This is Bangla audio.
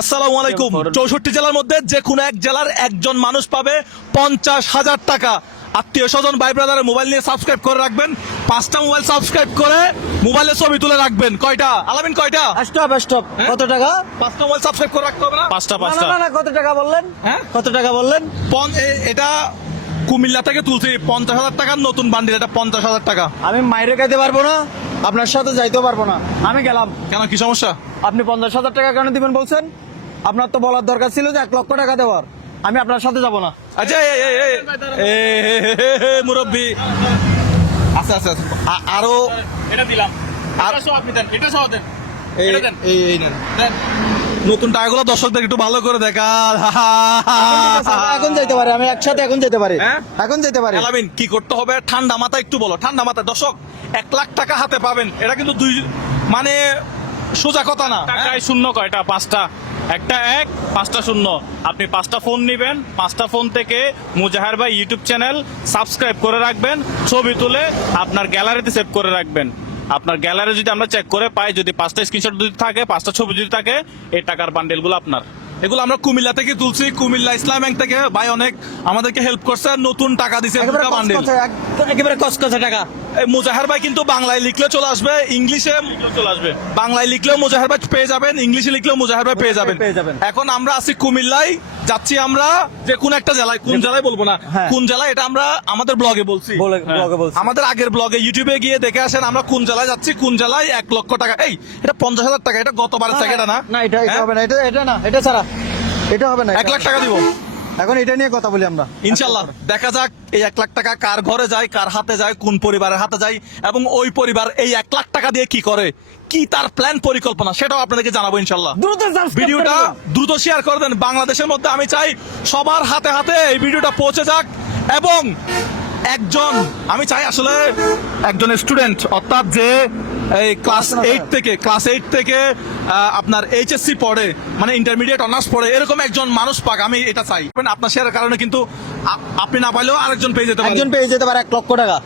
আসসালামু আলাইকুম। 64 জেলার মধ্যে যে কোনো এক জেলার একজন মানুষ পাবে 50,000 টাকা। আত্মীয় স্বজন ভাই ব্রাদারের মোবাইল নিয়ে সাবস্ক্রাইব করে রাখবেন। 5টা মোবাইল সাবস্ক্রাইব করে মোবাইলে ছবি তুলে রাখবেন। কয়টা আলামিন, কয়টা? Stop stop. কত টাকা? 5টা মোবাইল সাবস্ক্রাইব করে রাখতে হবে না? না না না, কত টাকা বললেন? হ্যাঁ, কত টাকা বললেন? এটা কুমিল্লা থেকে তুলছি 50,000 টাকার নতুন বান্ডিল। এটা 50,000 টাকা। আমি মাইরে খাইতে পারবো না, আপনার সাথে যাইতেও পারবো না, আমি গেলাম। কেন, কি সমস্যা? আপনি 50,000 টাকা কেন দিবেন বলছেন? আপনার তো বলার দরকার ছিল যে 1 লক্ষ টাকা দেওয়ার। আমি আপনার সাথে যাব না। আচ্ছা মুরব্বী, আচ্ছা আচ্ছা, আরো এটা দিলাম, আর- এটা সহ আপনি দেন, এটা সহ দেন, এটা দেন, এই নেন দেন। নতুন টাকাগুলো দর্শকদের একটু ভালো করে দেখা। এখন যেতে পারি, আমি একসাথে এখন যেতে পারি, হ্যাঁ? এখন যেতে পারি। আলামিন, কি করতে হবে? ঠান্ডা মাথায় একটু বলো। ঠান্ডা মাথায় দর্শক 1 লাখ টাকা হাতে পাবেন। এটা কিন্তু মানে সোজা কথা না। টাকায় শূন্য কয়টা? 5টা। একটা 1, 5টা শূন্য। আপনি 5টা ফোন নিবেন, 5টা ফোন থেকে মুজাহার ভাই ইউটিউব চ্যানেল সাবস্ক্রাইব করে রাখবেন, ছবি তুলে আপনার গ্যালারিতে সেভ করে রাখবেন। আপনার গ্যালারি যদি আমরা চেক করে পাই, যদি 5টা স্ক্রিনশট যদি থাকে, 5টা ছবি যদি থাকে, এই টাকার বান্ডেলগুলো আপনার। এগুলো আমরা কুমিল্লা থেকে তুলছি, কুমিল্লা ইসলাম ব্যাংক থেকে ভাই অনেক আমাদেরকে হেল্প করছে, নতুন টাকা দিছে একেবারে দুটা বান্ডেল। একেবারে কসকসে টাকা। এই মুজাহার ভাই কিন্তু বাংলায় লিখলে চলে আসবে, ইংলিশে চলে আসবে। বাংলায় লিখলেও মুজাহার ভাই পেয়ে যাবেন, ইংলিশে লিখলেও মুজাহার ভাই পেয়ে যাবেন। পেয়ে যাবেন। এখন আমরা আছি কুমিল্লায়, যাচ্ছি আমরা যে কোন একটা জেলায়, কোন জেলায় বলবো না, হ্যাঁ। কোন জেলায় এটা আমরা আমাদের ব্লগে বলছি। ব্লগে বলছি। আমাদের আগের ব্লগে ইউটিউবে গিয়ে দেখে আসেন আমরা কোন জেলায় যাচ্ছি, কোন জেলায় 1 লক্ষ টাকা। এই এটা 50,000 টাকা, এটা গতবারের টাকা, এটা না? না, এটা হ্যাঁ? হবে না, এটা না, এটা ছাড়া এটা হবে না। 1 লাখ টাকা দিব এখন এটা নিয়ে কথা বলি আমরা ইনশাল্লাহ। দেখা যাক এই 1 লাখ টাকা কার ঘরে যায়, কার হাতে যায়, কোন পরিবারের হাতে যায়, এবং ওই পরিবার এই 1 লাখ টাকা দিয়ে কি করে, কি তার প্ল্যান পরিকল্পনা, সেটাও আপনাদেরকে জানাবো ইনশাল্লাহ। দ্রুত subscribe ভিডিওটা করে দিন। দ্রুত শেয়ার করে দেন। বাংলাদেশের মধ্যে আমি চাই সবার হাতে হাতে এই ভিডিওটা পৌঁছে যাক, এবং আমি চাই আসলে একজন স্টুডেন্ট, অর্থাৎ যে এই ক্লাস 8 থেকে আপনার এইচএসসি পড়ে, মানে ইন্টারমিডিয়েট অনার্স পড়ে, এরকম একজন মানুষ পাক, আমি এটা চাই। আপনার শেয়ারের কারণে কিন্তু আপনি না পাইলেও আরেকজন পেয়ে যেতে পারেন। একজন পেয়ে যেতে পারে 1 লক্ষ টাকা।